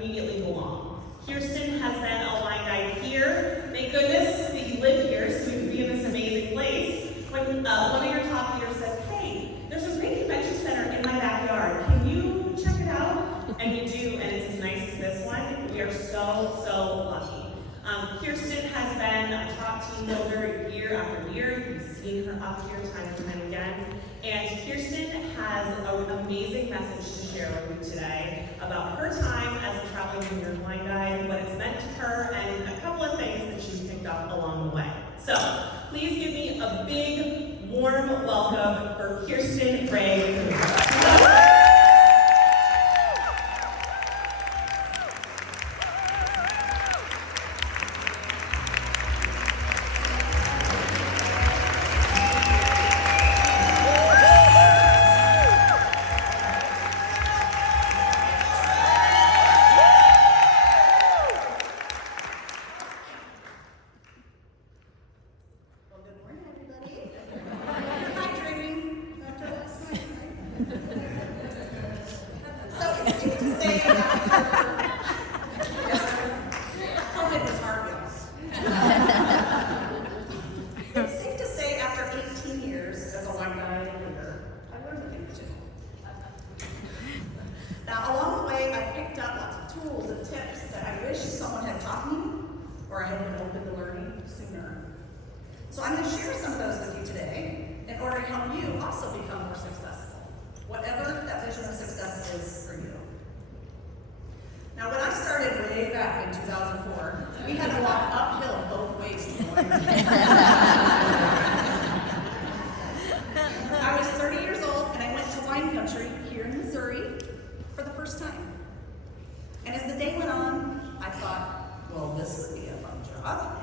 immediately belong. Kirsten has been a wine guide here. Thank goodness that you live here so we can be in this amazing place. When one of your top leaders says, hey, there's a great convention center in my backyard. Can you check it out? And you do, and it's as nice as this one. We are so, so lucky. Kirsten has been a top team builder year after year. You've seen her up here time and time again. And Kirsten has an amazing message to share with you today about her time as a traveling junior wine guide, what it's meant to her, and a couple of things that she's picked up along the way. So, please give me a big, warm welcome for Kirsten Ray-Kuhn. So I'm going to share some of those with you today in order to help you also become more successful, whatever that vision of success is for you. Now, when I started way back in 2004, we had to walk uphill both ways to the wine. I was 30 years old and I went to wine country here in Missouri for the first time. And as the day went on, I thought, well, this would be a fun job.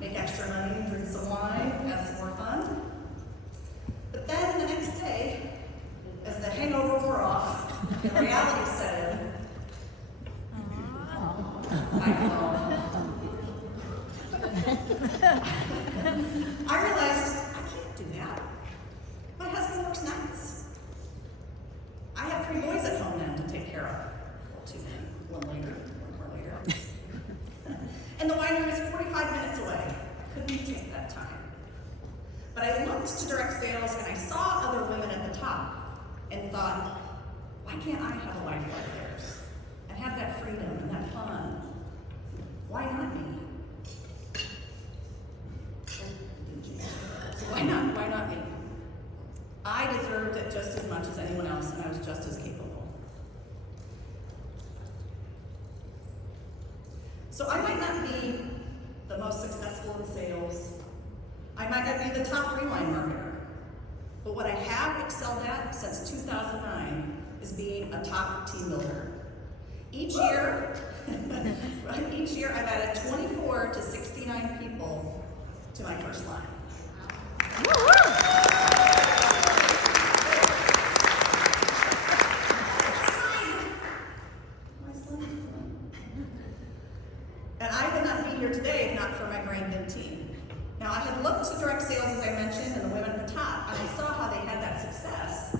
Make extra money, drink some wine, have some more fun. But then the next day, as the hangover wore off, and reality set in, I realized I can't do that. My husband works nights. I have 3 boys at home now to take care of. Well, 2 men, 1 later, 1 more later. And the winery was 45 minutes away. I couldn't take that time. But I looked to direct sales and I saw other women at the top and thought, why can't I have a life like theirs? And have that freedom and that fun? Why not me? So why not me? I deserved it just as much as anyone else and I was just as capable. So I might not be the most successful in sales. I might not be the top rewind marketer. But what I have excelled at since 2009 is being a top team builder. Each year, I've added 24 to 69 people to my first line. And I would not be here today if not for my brand new team. Now, I had looked to direct sales, as I mentioned, and the women at the top, and I saw how they had that success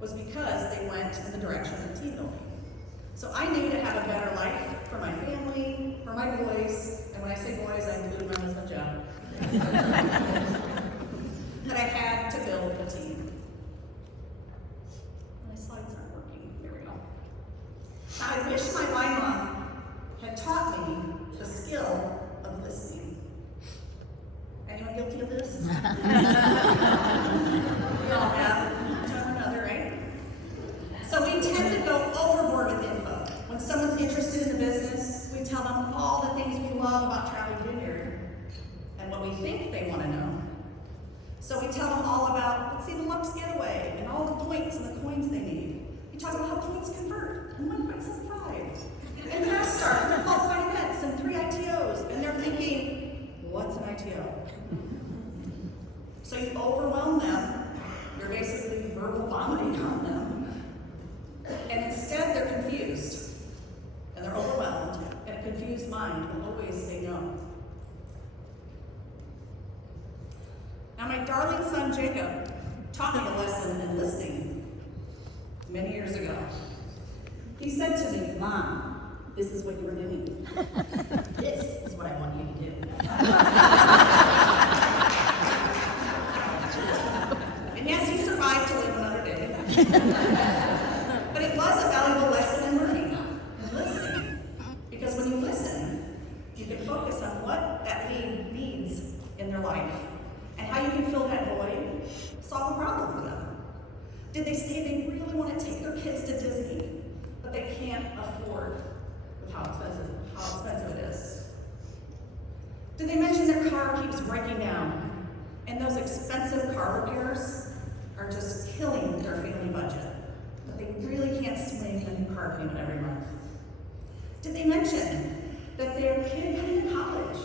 was because they went in the direction of team building. So I knew to have a better life for my family, for my boys, and when I say boys, I include my husband Jeff, that I had to build a team. My slides aren't working. Here we go. Now, I wish my wine mom had taught me the skill of listening. Anyone guilty of this? We all have one time or another, right? So we tend to go overboard with info. When someone's interested in the business, we tell them all the things we love about traveling vineyard and what we think they want to know. So we tell them all about, let's see, the Lux Getaway and all the points and the coins they need. We talk about how points convert and 1.75 and fast start and qualified events and 3 ITOs, and they're thinking, what's an ITO? So you overwhelm them. You're basically verbal vomiting on them. And instead, they're confused. And they're overwhelmed. And a confused mind will always say no. Now, my darling son, Jacob, taught me a lesson in listening many years ago. He said to me, Mom, this is what you were doing. This is what I want you to do. And yes, he survived to live another day. But it was a valuable lesson in learning and listening. Because when you listen, you can focus on what that lead needs in their life and how you can fill that void, solve a problem for them. Did they say they really want to take their kids to Disney, but they can't afford with how expensive it is? Did they mention their car keeps breaking down and those expensive car repairs are just killing their family budget, but they really can't swing a new car payment every month? Did they mention that their kid heading to college,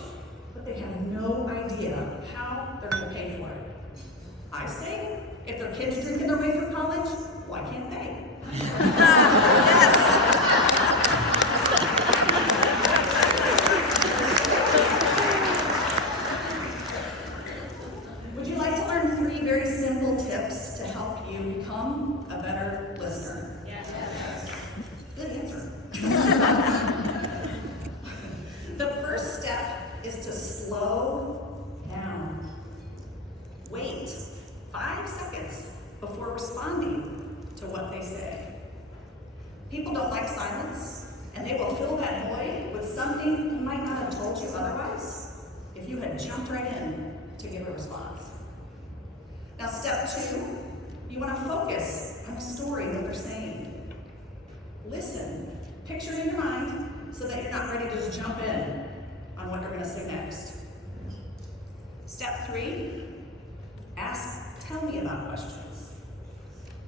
but they have no idea how they're going to pay for it? I say, if their kids drinking their way through college, why can't they? Yes. Would you like to learn 3 very simple tips to help you become a better listener? Yes. Good answer. The first step is to slow down. Wait 5 seconds before responding to what they say. People don't like silence, and they will fill that void with something who might not have told you otherwise if you had jumped right in to give a response. Now, step 2, you want to focus on the story that they're saying. Listen, picture it in your mind so that you're not ready to just jump in on what they're going to say next. Step 3, tell me about questions.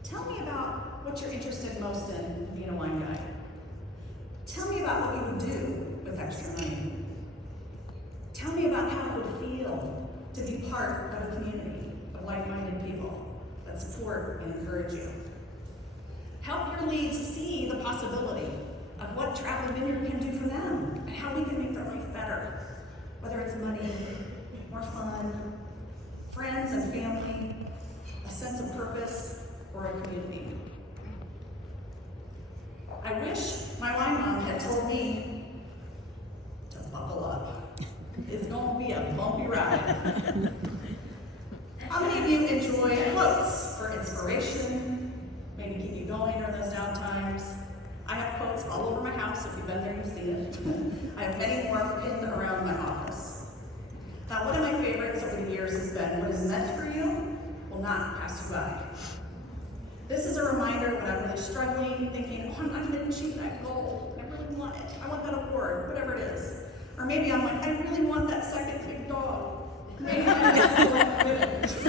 Tell me about what you're interested most in being a wine guide. Tell me about what you would do with extra money. Tell me about how it would feel to be part of a community of like-minded people that support and encourage you. Help your leads see the possibility of what Travel Vineyard can do for them and how we can make their life better, whether it's money, more fun, friends and family, a sense of purpose, or a community. I wish my wine mom had told me to buckle up. It's going to be a bumpy ride. How many of you enjoy quotes for inspiration, maybe keep you going during those down times? I have quotes all over my house. If you've been there, you've seen it. I have many more pinned around my office. Now, one of my favorites over the years has been, what is meant for you will not pass you by. This is a reminder when I'm really struggling, thinking, oh, I'm not going to achieve that goal. I really want it. I want that award, whatever it is. Or maybe I'm like, I really want that second big dog. Maybe I'm just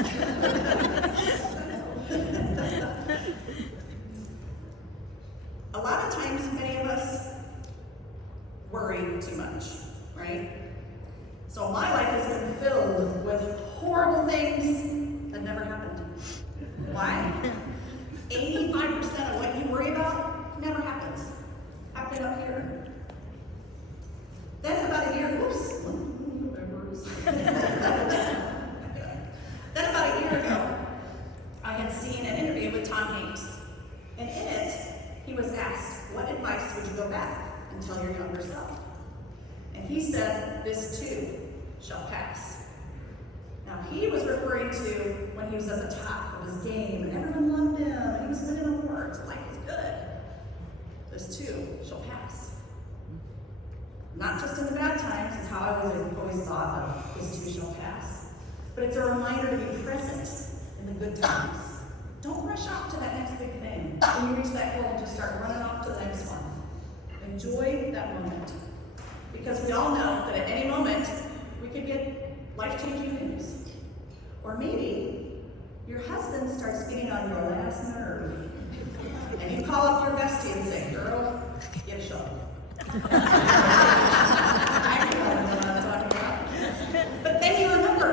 A lot of times, many of us worry too much, right? So my life has been filled with horrible things that never happened. Why? 85% of what you worry about never happens. Happened up here. Then about a year, Then about a year ago, I had seen an interview with Tom Hanks. And in it, he was asked, what advice would you go back and tell your younger self? And he said, this too shall pass. Now, he was referring to when he was at the top of his game, and everyone loved him, and he was winning awards. Life is good. This too shall pass. Not just in the bad times, is how I always thought of this too shall pass. But it's a reminder to be present in the good times. Don't rush off to that next big thing. When you reach that goal, just start running off to the next one. Enjoy that moment. Because we all know that at any moment, we could get life-changing news. Or maybe your husband starts getting on your last nerve. And you call up your bestie and say, girl, get a shovel. I know what I'm talking about. But then you remember,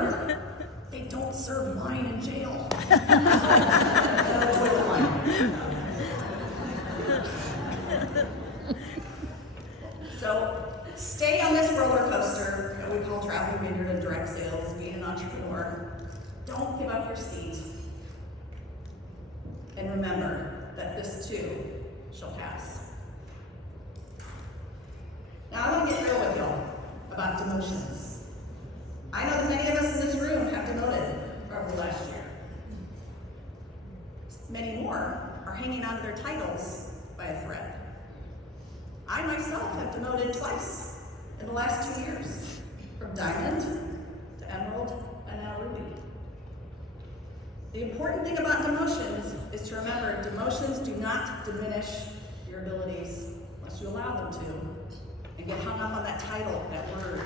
they don't serve wine in jail. So stay on this roller coaster that we call Travel Vineyard and direct sales, being an entrepreneur. Don't give up your seat. And remember that this too shall pass. about demotions. I know that many of us in this room have demoted over the last year. Many more are hanging on to their titles by a thread. I myself have demoted twice in the last 2 years, from diamond to emerald and now ruby. The important thing about demotions is to remember demotions do not diminish your abilities unless you allow them to, and get hung up on that title, that word.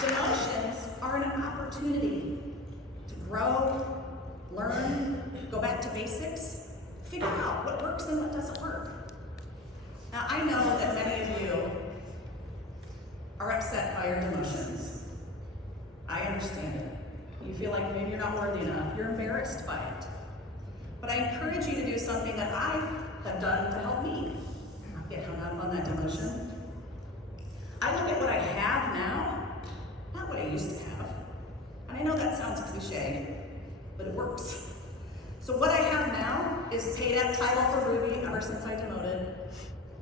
Demotions are an opportunity to grow, learn, go back to basics, figure out what works and what doesn't work. Now, I know that many of you are upset by your demotions. I understand it. You feel like maybe you're not worthy enough. You're embarrassed by it. But I encourage you to do something that I have done to help me not get hung up on that demotion. I look at what I have now, not what I used to have. And I know that sounds cliche, but it works. So what I have now is paid up title for Ruby ever since I demoted,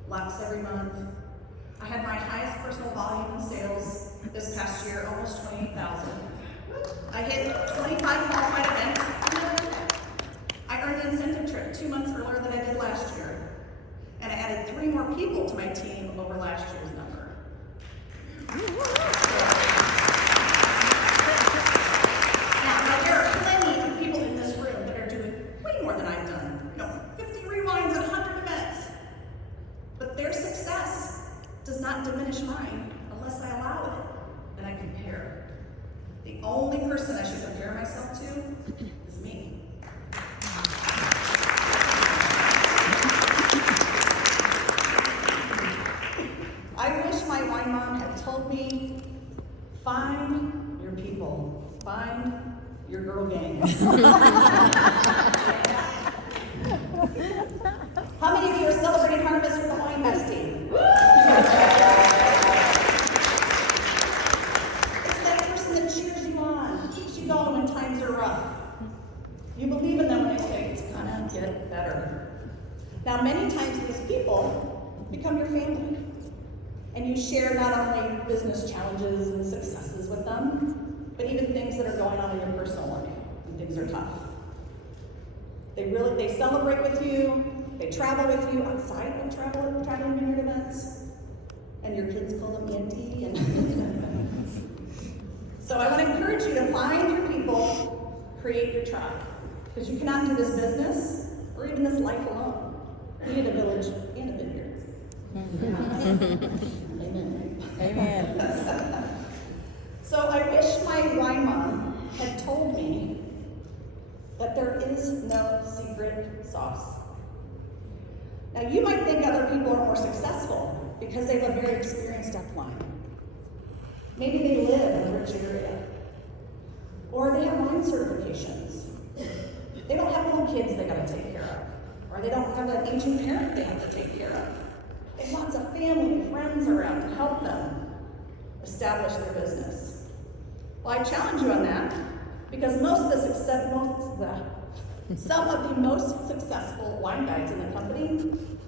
lots every month. I had my highest personal volume in sales this past year, almost 28,000. I hit 25 qualified events. I earned an incentive trip 2 months earlier than I did last year. And I added 3 more people to my team over last year's number. Now there are plenty of people in this room that are doing way more than I've done. 50 rewinds and 100 events. But their success does not diminish mine unless I allow it and I compare. The only person I should compare myself to is me. I wish my wine mom had told me, find your people, find your girl gang. How many of you are celebrating Harvest with the wine bestie? It's that person that cheers you on, keeps you going when times are rough. You believe in them when they say it's gonna get better. Now, many times these people become your family, and you share not only business challenges and successes with them, but even things that are going on in your personal life when things are tough. They celebrate with you, they travel with you outside of traveling vineyard events, and your kids call them Auntie. So I want to encourage you to find your people, create your tribe, because you cannot do this business or even this life alone. You need a village and a vineyard. Amen. Amen. So I wish my wine mom had told me that there is no secret sauce. Now you might think other people are more successful because they have a very experienced upline. Maybe they live in a rich area, or they have wine certifications. They don't have little kids they gotta take care of, or they don't have an aging parent they have to take care of. They have lots of family and friends around to help them establish their business. Well, I challenge you on that because some of the most successful wine guides in the company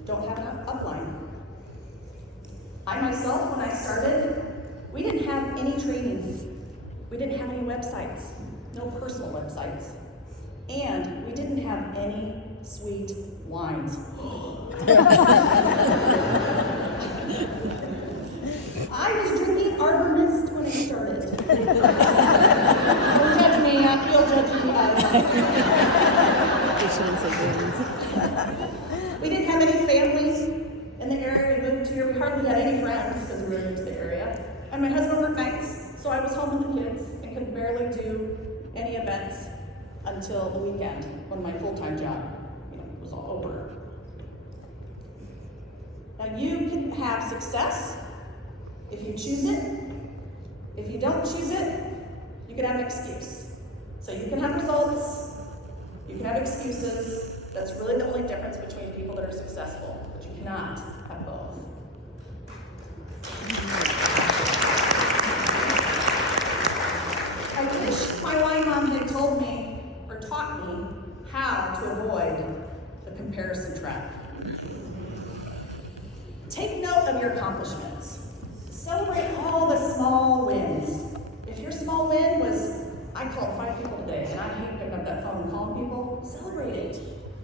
don't have an upline. I myself, when I started, we didn't have any training. We didn't have any websites, no personal websites. And we didn't have any sweet wines. I was drinking Arbor Mist when I started. Don't judge me, I feel judgy, you guys. You shouldn't say things. We didn't have any families in the area we moved here. We hardly had any friends because we were new to the area. And my husband worked nights, so I was home with the kids and could barely do any events until the weekend when my full-time job, was all over. Now you can have success if you choose it. If you don't choose it, you can have an excuse. So you can have results, you can have excuses. That's really the only difference between people that are successful, but you cannot have both. I wish my wine mom had told me or taught me how to avoid the comparison trap. Take note of your accomplishments. Celebrate all the small wins. If your small win was, I called 5 people today, and I hate picking up that phone and calling people, celebrate it.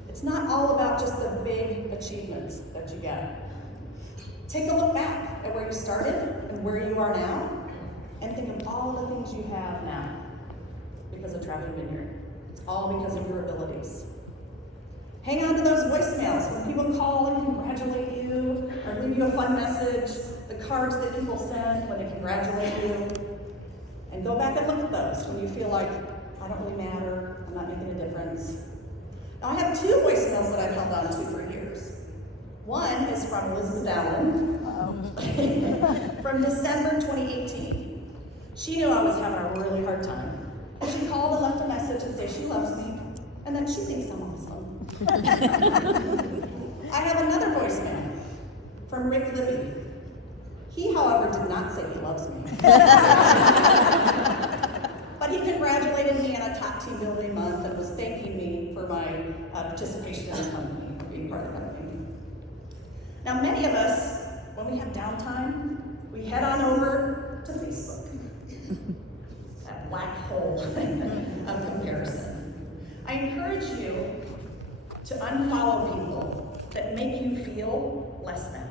It's not all about just the big achievements that you get. Take a look back at where you started and where you are now, and think of all the things you have now because of Traveling Vineyard. It's all because of your abilities. Hang on to those voicemails when people call and congratulate you, or leave you a fun message, the cards that people send when they congratulate you. And go back and look at those when you feel like, I don't really matter, I'm not making a difference. Now, I have 2 voicemails that I've held on to for years. One is from Elizabeth Allen, from December 2018. She knew I was having a really hard time. She called and left a message to say she loves me, and that she thinks I'm awesome. I have another voicemail from Rick Libby. He, however, did not say he loves me. But he congratulated me on a top team building month and was thanking me for my participation in the company, being part of the company. Now, many of us, when we have downtime, we head on over to Facebook. That black hole of comparison. I encourage you to unfollow people that make you feel less than.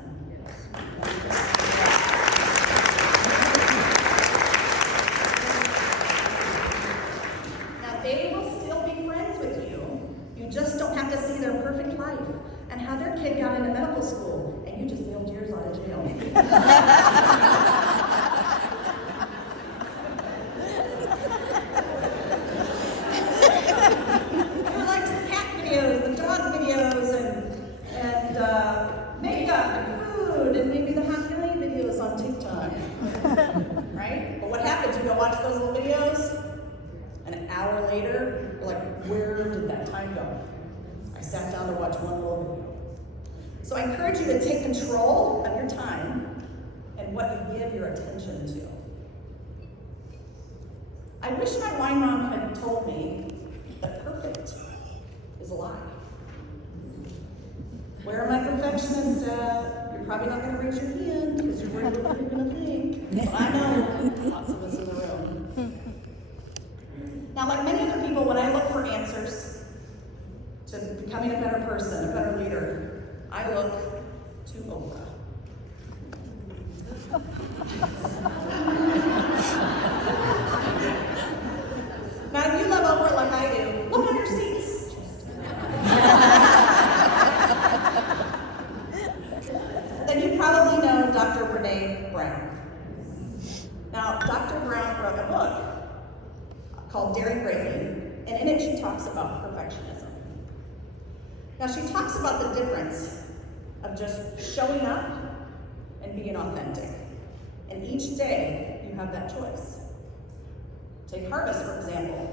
Now, they will still be friends with you. You just don't have to see their perfect life and how their kid got into medical school and you just bailed yours out of jail. Right? But what happens? You go watch those little videos, and an hour later, you're like, where did that time go? I sat down to watch one little video. So I encourage you to take control of your time and what you give your attention to. I wish my wine mom had told me that perfect is a lie. Where are my perfectionists at? You're probably not going to raise your hand because you're worried about what you're going to think. But I know lots of us in the room. Now, like many other people, when I look for answers to becoming a better person, a better leader, I look to Oprah. Now, if you love Oprah like I do, look under seats. Then you probably know Dr. Brene Brown. Now, Dr. Brown wrote a book called Daring Greatly, and in it she talks about perfectionism. Now, she talks about the difference of just showing up and being authentic. And each day, you have that choice. Take Harvest, for example.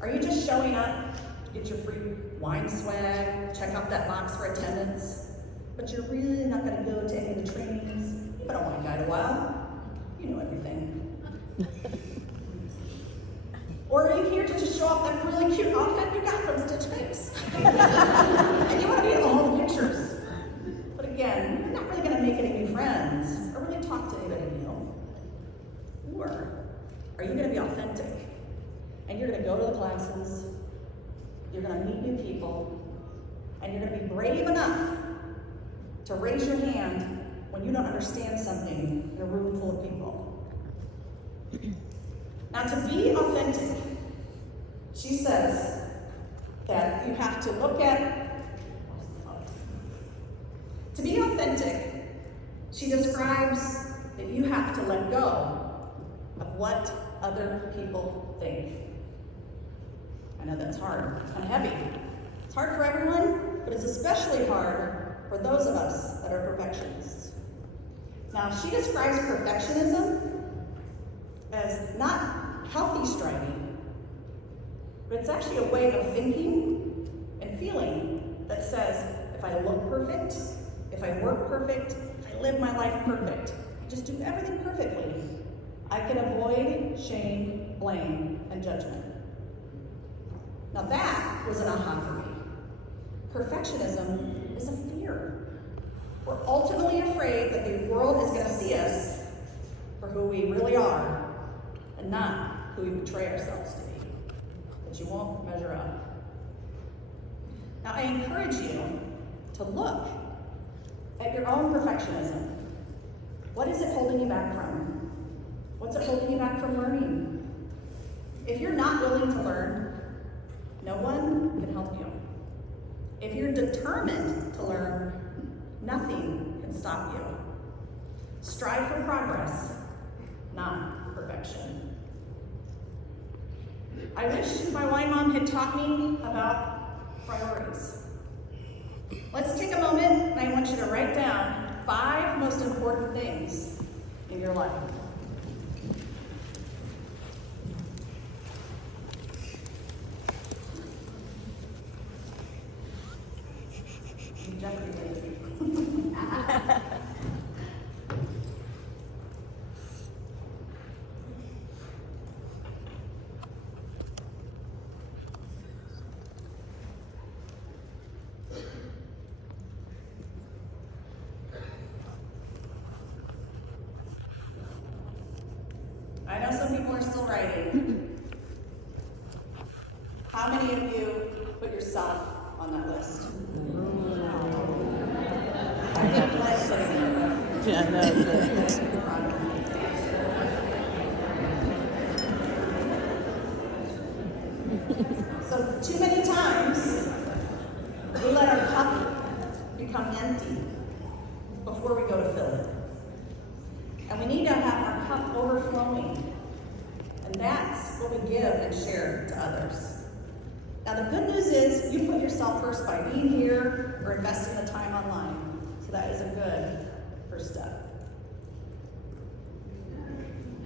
Are you just showing up to get your free wine swag, check off that box for attendance, but you're really not going to go to any of the trainings? You don't want to guide a while. You know everything. Or are you here to just show off that really cute outfit you got from Stitch Fix? And you want to be in all the pictures. But again, you're not really going to make any new friends or really talk to anybody new. Or are you going to be authentic? And you're going to go to the classes, you're going to meet new people, and you're going to be brave enough to raise your hand when you don't understand something in a room full of people. Now, to be authentic, she says that you have to look at, to be authentic, she describes that you have to let go of what other people think. I know that's hard, kind of heavy. It's hard for everyone, but it's especially hard for those of us that are perfectionists. Now, she describes perfectionism as not healthy striving, but it's actually a way of thinking and feeling that says, if I look perfect, if I work perfect, if I live my life perfect, just do everything perfectly, I can avoid shame, blame, and judgment. Now that was an aha for me. Perfectionism is a fear. We're ultimately afraid that the world is going to see us for who we really are and not who we portray ourselves to be. That you won't measure up. Now, I encourage you to look at your own perfectionism. What is it holding you back from? What's it holding you back from learning? If you're not willing to learn, no one can help you. If you're determined to learn, nothing can stop you. Strive for progress, not perfection. I wish my wine mom had taught me about priorities. Let's take a moment and I want you to write down 5 most important things in your life. Jeopardy baby. I know some people are still writing. How many of you put yourself on that list? Yeah, no, So too many times, we let our cup become empty before we go to fill it. And we need to have our cup overflowing. And that's what we give and share to others. Now the good news is you put yourself first by being here or investing the time online. So that is a good first step.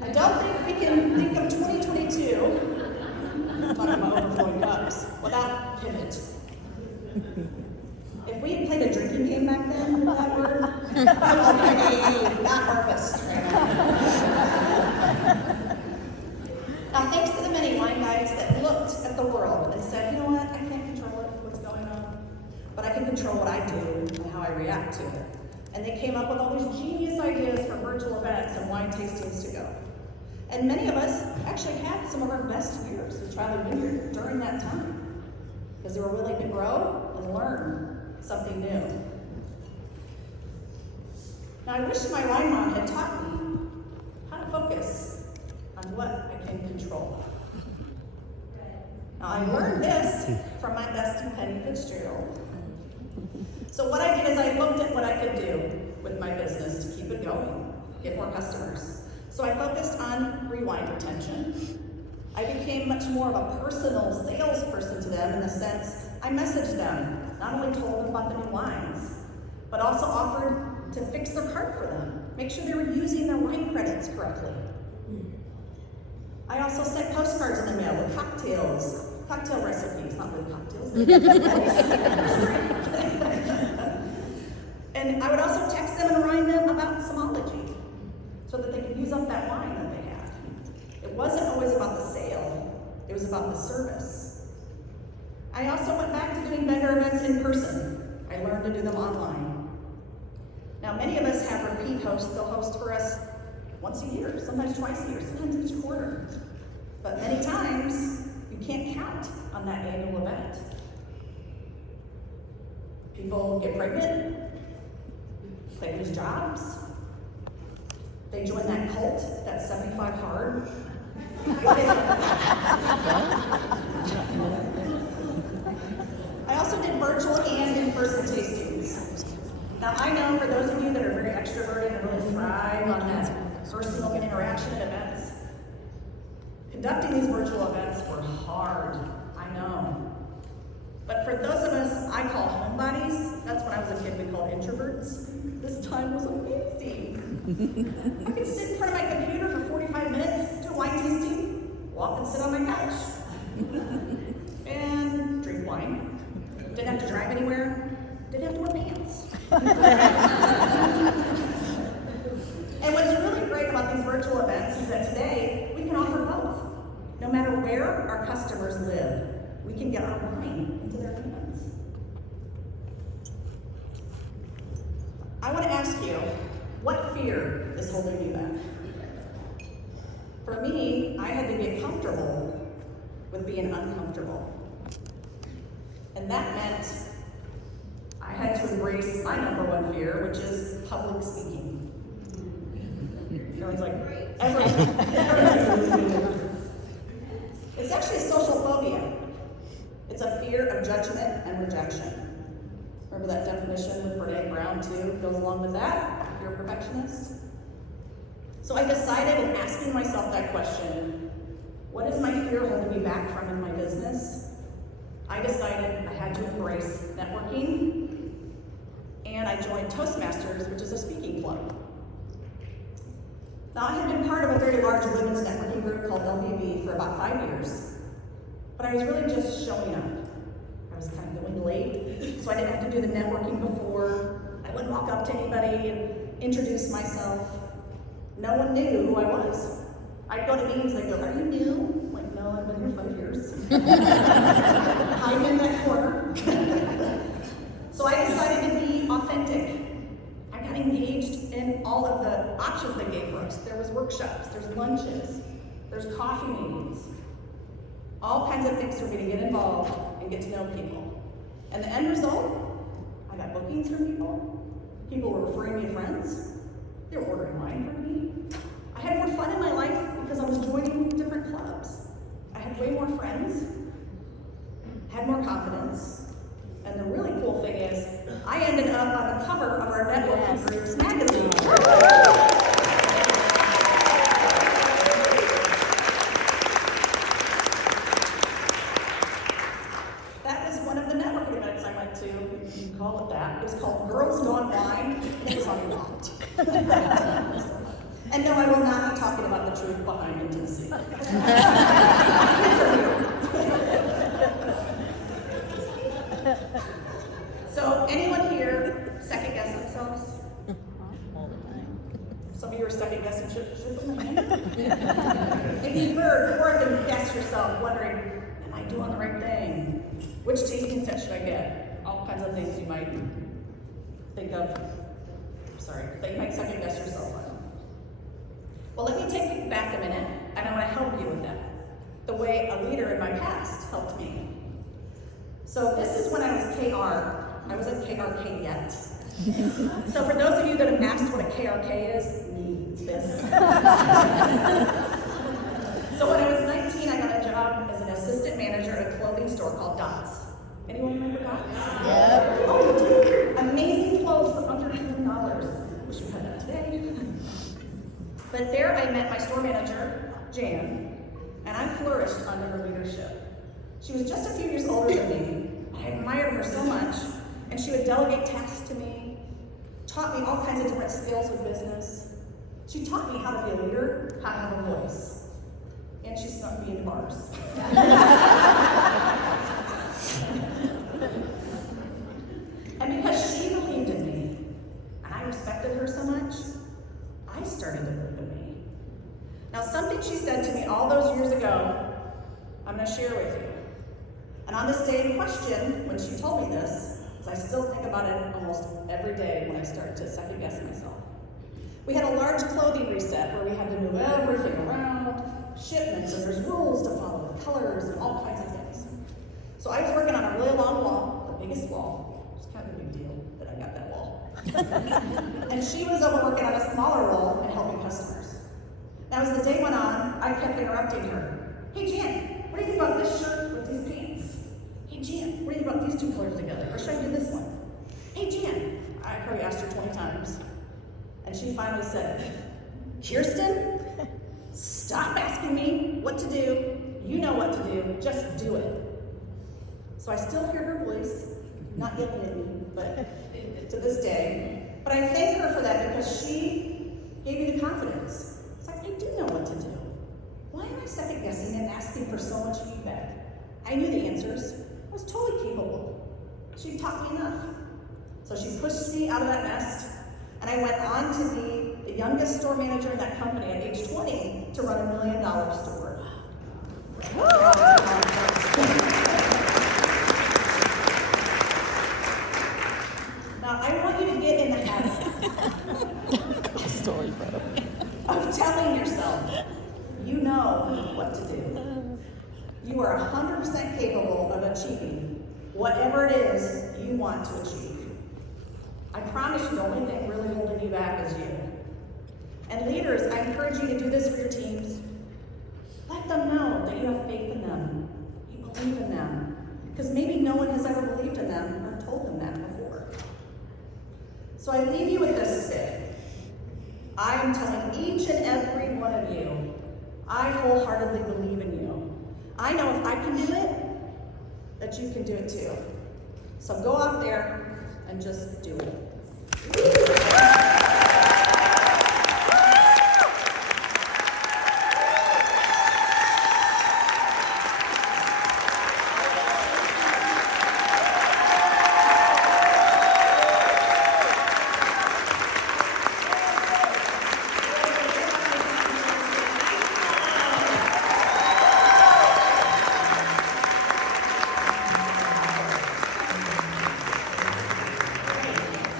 I don't think we can think of 2022, talking about overflowing cups, without pivot. If we had played a drinking game back then, remember that word? Okay, not harvest right now. Now, thanks to the many wine guides that looked at the world and said, you know what, I can't control what's going on, but I can control what I do and how I react to it. And they came up with all these genius ideas for virtual events and wine tastings to go. And many of us actually had some of our best years with Traveling Vineyard during that time, because they were willing to grow and learn something new. Now, I wish my wine mom had taught me how to focus on what I can control. Now, I learned this from my bestie, Penny Fitzgerald. So what I did is I looked at what I could do with my business to keep it going, get more customers. So I focused on rewind retention. I became much more of a personal salesperson to them in the sense I messaged them, not only told them about the new wines, but also offered to fix their cart for them, make sure they were using their wine credits correctly. I also sent postcards in the mail with cocktail recipes, not with cocktails. And I would also text them and remind them about somology so that they could use up that wine that they had. It wasn't always about the sale, it was about the service. I also went back to doing vendor events in person. I learned to do them online. Now, many of us have repeat hosts. They'll host for us once a year, sometimes twice a year, sometimes each quarter. But many times, you can't count on that annual event. People get pregnant, they lose jobs, they join that cult, that 75 hard. I also did virtual and in-person tastings. Now I know for those of you that are very extroverted and really thrive on that personal interaction at events, conducting these virtual events were hard, I know. But for those of us I call homebodies, that's when I was a kid we called introverts, this time was amazing. I could sit in front of my computer for 45 minutes, do a wine tasting, walk and sit on my couch, and drink wine. Didn't have to drive anywhere, didn't have to wear pants. And what's really great about these virtual events is that today we can offer both. No matter where our customers live, we can get our wine into their hands. ask you, what fear is holding you back? For me, I had to get comfortable with being uncomfortable. And that meant I had to embrace my number one fear, which is public speaking. Everyone's like, it's actually a social phobia. It's a fear of judgment and rejection. Remember that definition with Brene Brown too, goes along with that, if you're a perfectionist? So I decided in asking myself that question, what is my fear holding me back from in my business? I decided I had to embrace networking, and I joined Toastmasters, which is a speaking club. Now, I had been part of a very large women's networking group called LBB for about 5 years, but I was really just showing up. I was kind of going late, so I didn't have to do the networking before. I wouldn't walk up to anybody and introduce myself. No one knew who I was. I'd go to meetings, they'd go, "Are you new?" I'm like, "No, I've been here 5 years." I'm in that corner. So I decided to be authentic. I got engaged in all of the options they gave for us. There was workshops, there's lunches, there's coffee meetings, all kinds of things for me to get involved and get to know people. And the end result, I got bookings from people. People were referring me to friends. They were ordering wine from me. I had more fun in my life because I was joining different clubs. I had way more friends, had more confidence, and the really cool thing is, I ended up on the cover of our networking group's magazine. That was one of the networking events I went to, if you can call it that. It was called Girls Gone Wine. It was unlocked. And no, I will not be talking about the truth behind intimacy. So, anyone here second guess themselves? Some of you are second guessing. Should I put my hand? Maybe you've heard, or even guess yourself, wondering, am I doing the right thing? Which tasting set should I get? All kinds of things you might think of. That you might second guess yourself on. Well, let me take you back a minute, and I want to help you with that. The way a leader in my past helped me. So this is when I was KR. I wasn't KRK yet. So for those of you that have asked what a KRK is, it's this. So when I was 19, I got a job as an assistant manager at a clothing store called Dots. Anyone remember Dots? Yep. Oh, amazing clothes for under $200. Wish we had that today. But there I met my store manager, Jan, and I flourished under her leadership. She was just a few years older than me. I admired her so much, and she would delegate tasks to me, taught me all kinds of different skills with business. She taught me how to be a leader, how to have a voice, and she snuck me into bars. And because she believed in me, and I respected her so much, I started to believe in me. Now, something she said to me all those years ago, I'm going to share with you. And on this day in question, when she told me this, because I still think about it almost every day when I start to second guess myself. We had a large clothing reset where we had to move everything around, shipments, and there's rules to follow, with colors and all kinds of things. So I was working on a really long wall, the biggest wall. It's kind of a big deal that I got that wall. And she was over working on a smaller wall and helping customers. Now as the day went on, I kept interrupting her. "Hey Jan, what do you think about this shirt with these pants? Hey Jan, what do you think about these two colors together? Or should I do this one? Hey Jan," I probably asked her 20 times. And she finally said, "Kirsten, stop asking me what to do. You know what to do, just do it." So I still hear her voice, not yelling at me, but to this day. But I thank her for that because she gave me the confidence. It's like, I do know what to do. Why am I second guessing and asking for so much feedback? I knew the answers. I was totally capable. She taught me enough. So she pushed me out of that nest, and I went on to be the youngest store manager in that company at age 20 to run $1 million store. Now, I want you to get in the habit is you want to achieve. I promise you, the only thing really holding you back is you. And leaders, I encourage you to do this for your teams. Let them know that you have faith in them. You believe in them. Because maybe no one has ever believed in them or told them that before. So I leave you with this today. I am telling each and every one of you, I wholeheartedly believe in you. I know if I can do it, that you can do it too. So go out there and just do it.